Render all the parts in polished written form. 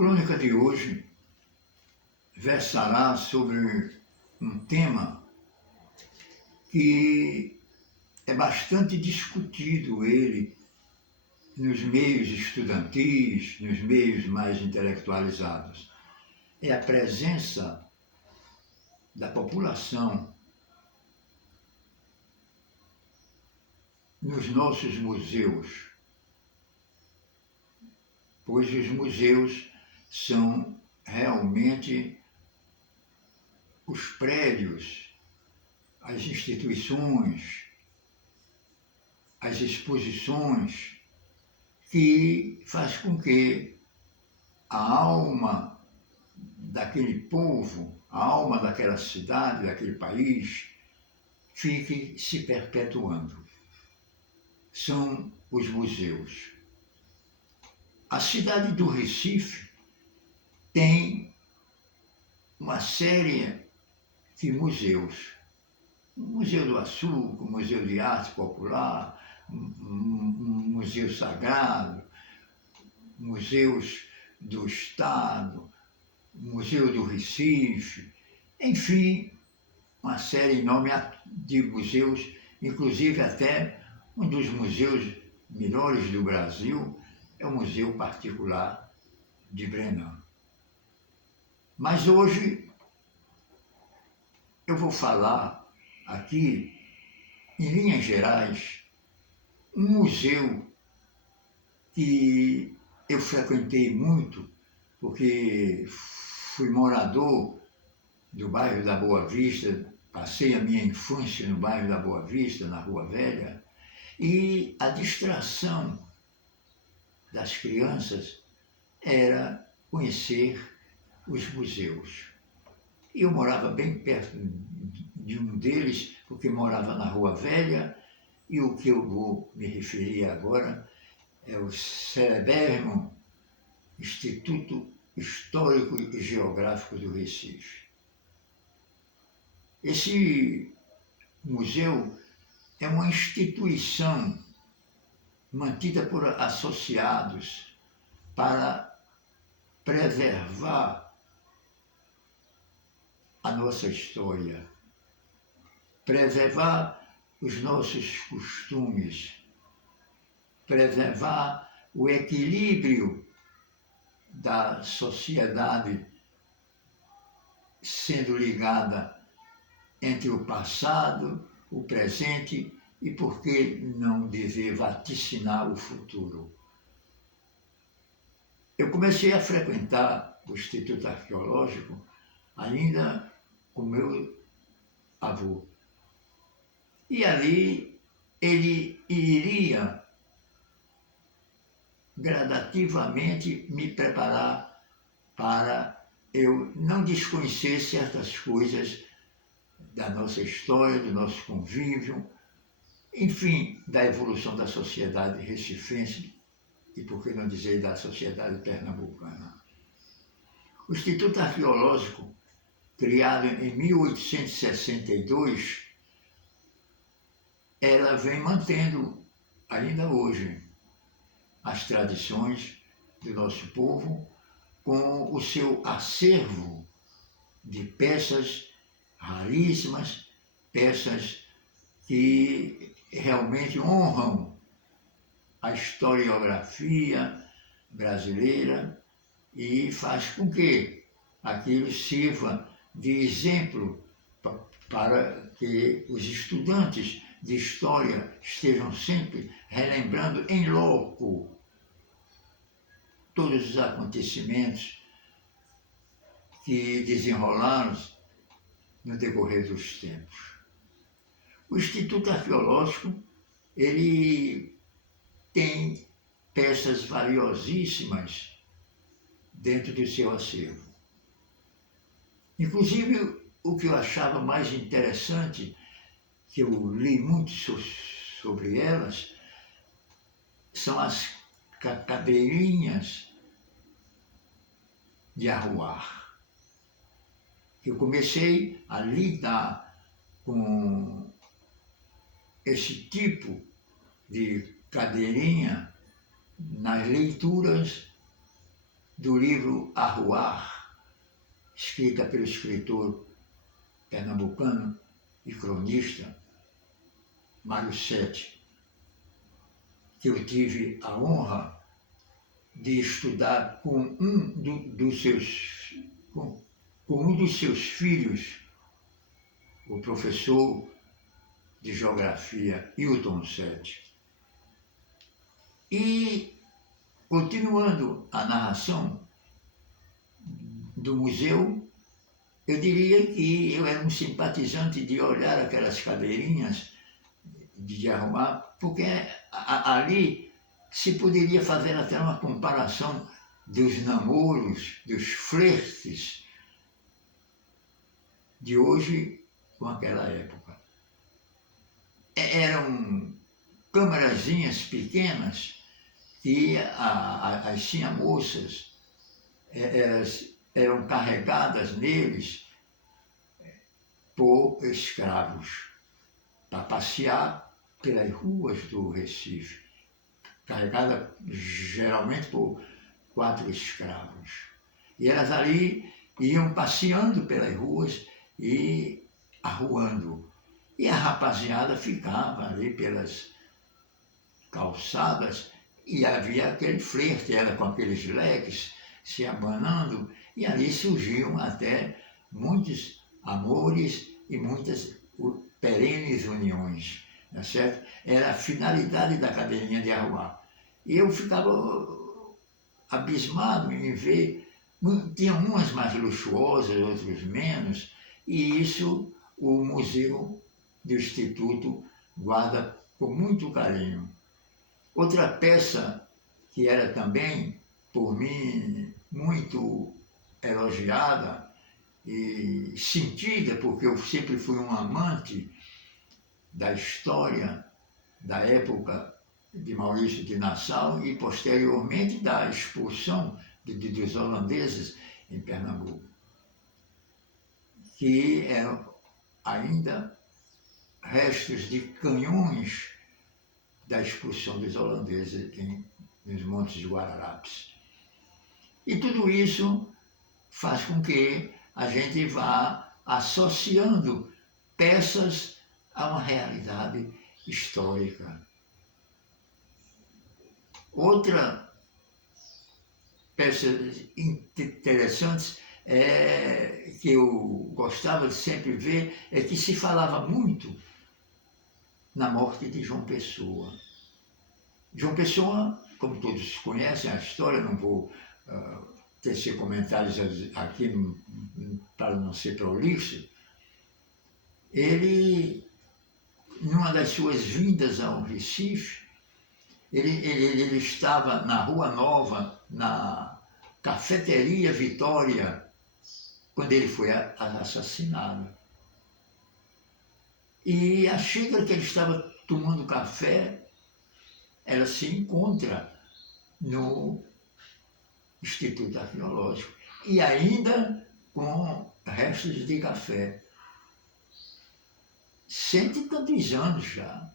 crônica de hoje versará sobre um tema que é bastante discutido ele nos meios estudantis, nos meios mais intelectualizados. É a presença da população nos nossos museus, pois os museus são realmente os prédios, as instituições, as exposições que faz com que a alma daquele povo, a alma daquela cidade, daquele país, fique se perpetuando. São os museus. A cidade do Recife tem uma série de museus. O Museu do Açúcar, o Museu de Arte Popular, Museu Sagrado, museus do Estado, Museu do Recife, enfim, uma série enorme de museus, inclusive até um dos museus melhores do Brasil é o Museu Particular de Brennand. Mas hoje eu vou falar aqui, em linhas gerais, um museu que eu frequentei muito, porque fui morador do bairro da Boa Vista, passei a minha infância no bairro da Boa Vista, na Rua Velha, e a distração das crianças era conhecer os museus. E eu morava bem perto de um deles, porque morava na Rua Velha, e o que eu vou me referir agora é o celebérrimo Instituto Histórico e Geográfico do Recife. Esse museu é uma instituição mantida por associados para preservar a nossa história, preservar os nossos costumes, preservar o equilíbrio da sociedade sendo ligada entre o passado, o presente e, por que não dizer, vaticinar o futuro. Eu comecei a frequentar o Instituto Arqueológico ainda com meu avô. E ali ele iria gradativamente me preparar para eu não desconhecer certas coisas da nossa história, do nosso convívio, enfim, da evolução da sociedade recifense e, por que não dizer, da sociedade pernambucana. O Instituto Arqueológico, criado em 1862, ela vem mantendo, ainda hoje, as tradições do nosso povo com o seu acervo de peças raríssimas, peças que realmente honram a historiografia brasileira e faz com que aquilo sirva de exemplo para que os estudantes de história estejam sempre relembrando em loco todos os acontecimentos que desenrolaram no decorrer dos tempos. O Instituto Arqueológico, ele tem peças valiosíssimas dentro do seu acervo. Inclusive, o que eu achava mais interessante, que eu li muito sobre elas, são as cadeirinhas de arruar. Eu comecei a lidar com esse tipo de cadeirinha nas leituras do livro Arruar, escrita pelo escritor pernambucano e cronista Mário Sete, que eu tive a honra de estudar com um dos seus filhos, o professor de geografia Hilton Sete. E, continuando a narração do museu, eu diria que eu era um simpatizante de olhar aquelas cadeirinhas de arrumar, porque ali se poderia fazer até uma comparação dos namoros, dos flertes de hoje com aquela época. Eram câmarazinhas pequenas que as cinha-moças eram carregadas neles por escravos para passear pelas ruas do Recife, carregada geralmente por 4 escravos. E elas ali iam passeando pelas ruas e arruando. E a rapaziada ficava ali pelas calçadas e havia aquele flerte, ela com aqueles leques se abanando, e ali surgiam até muitos amores e muitas perenes uniões, não é certo? Era a finalidade da cadeirinha de arruar. E eu ficava abismado em ver, tinha umas mais luxuosas, outras menos, e isso o museu do Instituto guarda com muito carinho. Outra peça que era também, por mim, muito elogiada e sentida, porque eu sempre fui um amante da história da época de Maurício de Nassau e, posteriormente, da expulsão dos holandeses em Pernambuco, que eram ainda restos de canhões da expulsão dos holandeses nos Montes de Guararapes. E tudo isso faz com que a gente vá associando peças a uma realidade histórica. Outra peça interessante que eu gostava de sempre ver é que se falava muito na morte de João Pessoa. João Pessoa, como todos conhecem a história, não vou tecer comentários aqui para não ser prolixo, ele, numa das suas vindas ao Recife, ele estava na Rua Nova, na Cafeteria Vitória, quando ele foi assassinado. E a xícara que ele estava tomando café, ela se encontra no Instituto Arqueológico, e ainda com restos de café. 100 e tantos anos já.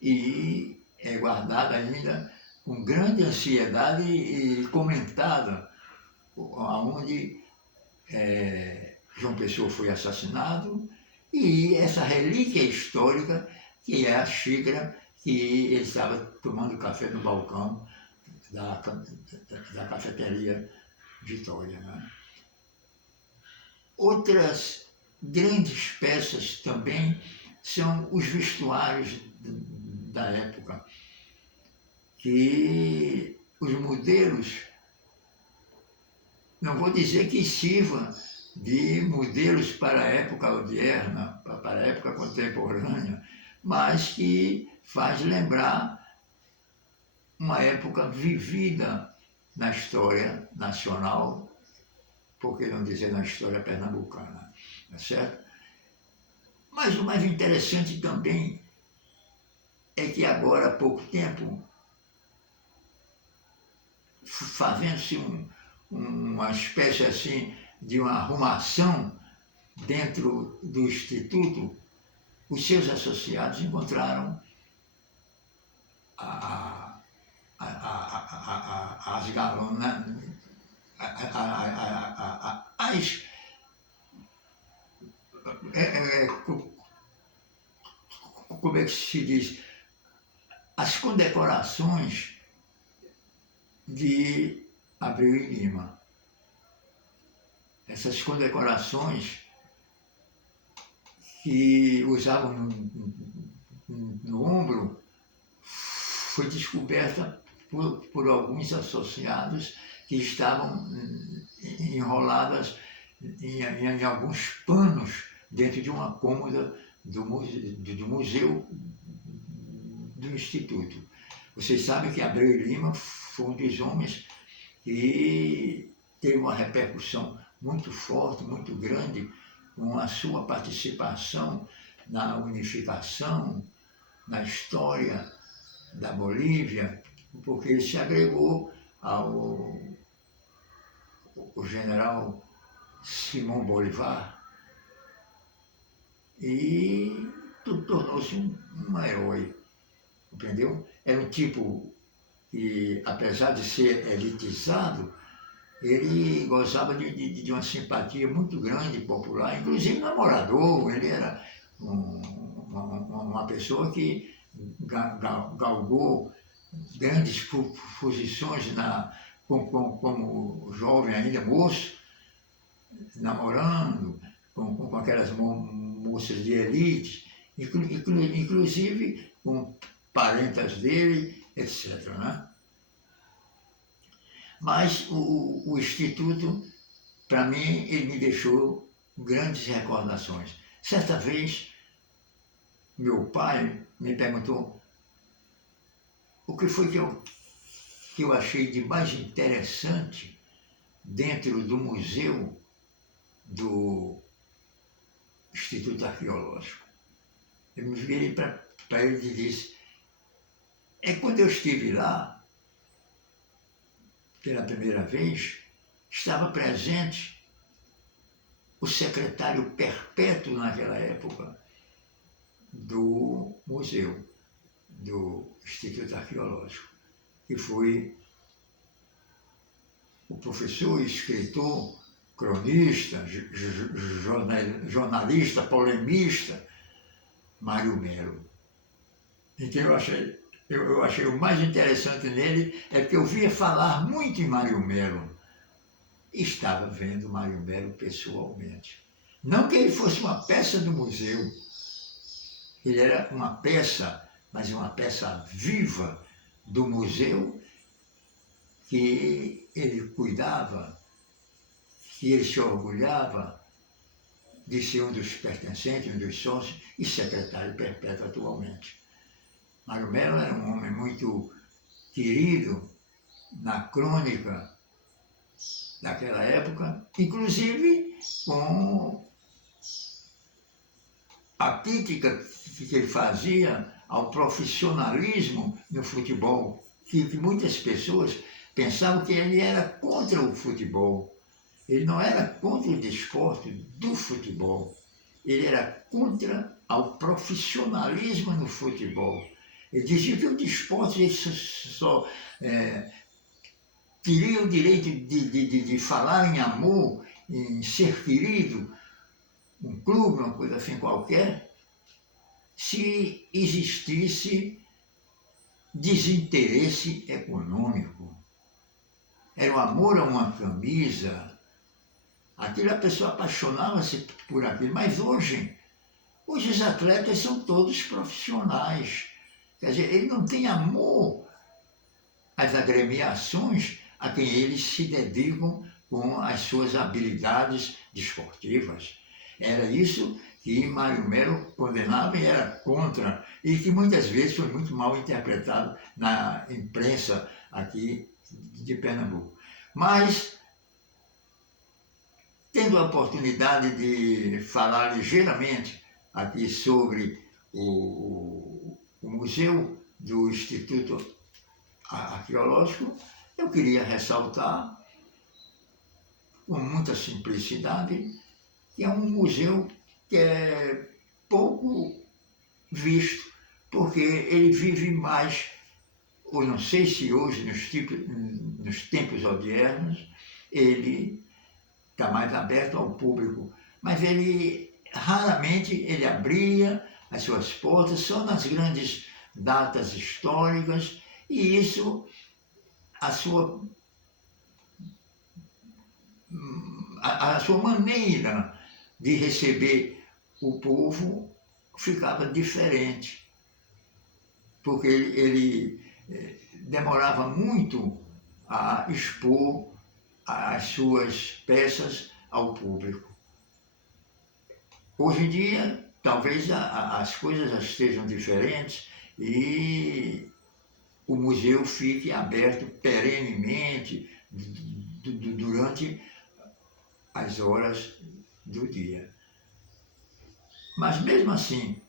E é guardada ainda com grande ansiedade e comentada, onde João Pessoa foi assassinado, e essa relíquia histórica, que é a xícara que ele estava tomando café no balcão da Cafeteria Vitória. Né? Outras grandes peças também são os vestuários da época, que os modelos, não vou dizer que sirva de modelos para a época odierna, para a época contemporânea, mas que faz lembrar uma época vivida na história nacional, por que não dizer na história pernambucana, não é certo? Mas o mais interessante também é que agora, há pouco tempo, fazendo-se uma espécie assim de uma arrumação dentro do Instituto, os seus associados encontraram a as garonas, as, como é que se diz, as condecorações de Abreu e Lima. Essas condecorações que usavam no ombro foi descoberta por alguns associados que estavam enroladas em alguns panos dentro de uma cômoda do museu do Instituto. Vocês sabem que Abreu e Lima foi um dos homens que teve uma repercussão muito forte, muito grande, com a sua participação na unificação, na história da Bolívia, porque ele se agregou ao general Simão Bolívar e tornou-se um herói, entendeu? Era um tipo que, apesar de ser elitizado, ele gozava de uma simpatia muito grande, popular, inclusive namorador. Ele era uma pessoa que galgou grandes posições como jovem ainda, moço, namorando com aquelas moças de elite, inclusive com parentas dele, etc. Né? Mas o Instituto, para mim, ele me deixou grandes recordações. Certa vez, meu pai me perguntou o que foi que eu achei de mais interessante dentro do museu do Instituto Arqueológico. Eu me virei para ele e disse, quando eu estive lá, pela primeira vez, estava presente o secretário perpétuo naquela época do museu, do Instituto Arqueológico, que foi o professor, escritor, cronista, jornalista, polemista, Mário Melo. Então eu achei o mais interessante nele é que eu via falar muito em Mário Melo. E estava vendo Mário Melo pessoalmente. Não que ele fosse uma peça do museu. Ele era uma peça, mas uma peça viva do museu que ele cuidava, que ele se orgulhava de ser um dos pertencentes, um dos sócios e secretário perpétuo atualmente. Mário Melo era um homem muito querido na crônica daquela época, inclusive com a crítica que ele fazia ao profissionalismo no futebol, que muitas pessoas pensavam que ele era contra o futebol. Ele não era contra o desporto do futebol, ele era contra o profissionalismo no futebol. Ele dizia que o desporto só teria o direito de falar em amor, em ser querido, um clube, uma coisa assim qualquer, se existisse desinteresse econômico. Era o amor a uma camisa. Aquilo a pessoa apaixonava-se por aquilo. Mas hoje os atletas são todos profissionais. Quer dizer, ele não tem amor às agremiações a quem eles se dedicam com as suas habilidades desportivas. Era isso que Mário Melo condenava e era contra, e que muitas vezes foi muito mal interpretado na imprensa aqui de Pernambuco. Mas, tendo a oportunidade de falar ligeiramente aqui sobre o Museu do Instituto Arqueológico, eu queria ressaltar, com muita simplicidade, que é um museu que é pouco visto, porque ele vive mais ou não sei se hoje, nos tempos odiernos, ele está mais aberto ao público, mas ele raramente ele abria as suas portas só nas grandes datas históricas, e isso, a sua maneira de receber o povo ficava diferente, porque ele demorava muito a expor as suas peças ao público. Hoje em dia, talvez as coisas já estejam diferentes e o museu fique aberto perenemente durante as horas do dia. Mas mesmo assim,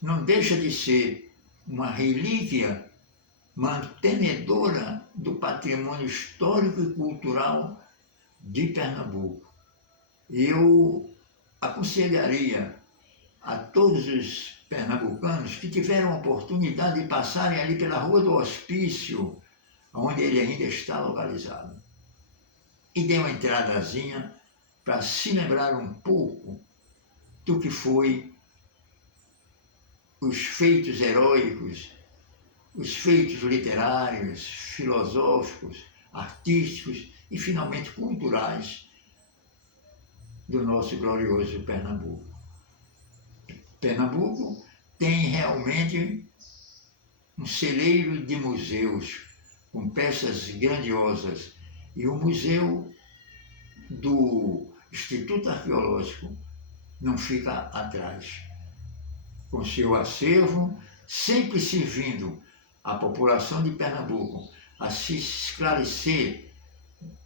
não deixa de ser uma relíquia mantenedora do patrimônio histórico e cultural de Pernambuco. Eu aconselharia a todos os pernambucanos que tiveram a oportunidade de passarem ali pela Rua do Hospício, onde ele ainda está localizado, e dê uma entradazinha para se lembrar um pouco do que foi os feitos heróicos, os feitos literários, filosóficos, artísticos e, finalmente, culturais do nosso glorioso Pernambuco. Pernambuco tem realmente um celeiro de museus com peças grandiosas, e o Museu do Instituto Arqueológico não fica atrás, com seu acervo sempre servindo à população de Pernambuco a se esclarecer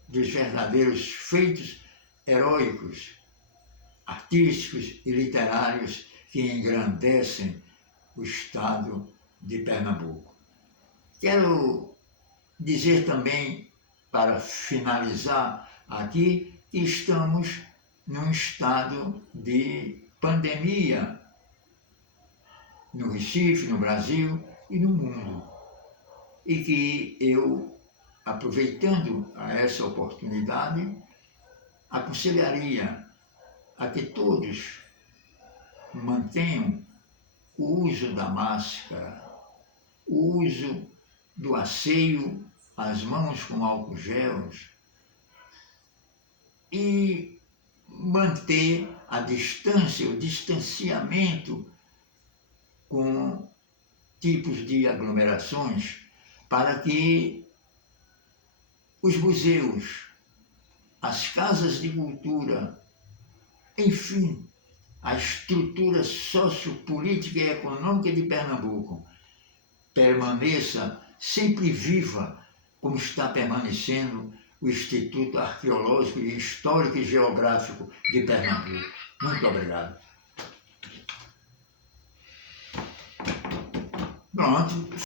dos verdadeiros feitos heróicos, artísticos e literários que engrandecem o estado de Pernambuco. Quero dizer também, para finalizar aqui, que estamos num estado de pandemia no Recife, no Brasil e no mundo. E que eu, aproveitando essa oportunidade, aconselharia a que todos mantenham o uso da máscara, o uso do asseio às mãos com álcool gel e manter a distância, o distanciamento com tipos de aglomerações, para que os museus, as casas de cultura, enfim, a estrutura sociopolítica e econômica de Pernambuco permaneça sempre viva, como está permanecendo o Instituto Arqueológico e Histórico e Geográfico de Pernambuco. Muito obrigado. Pronto.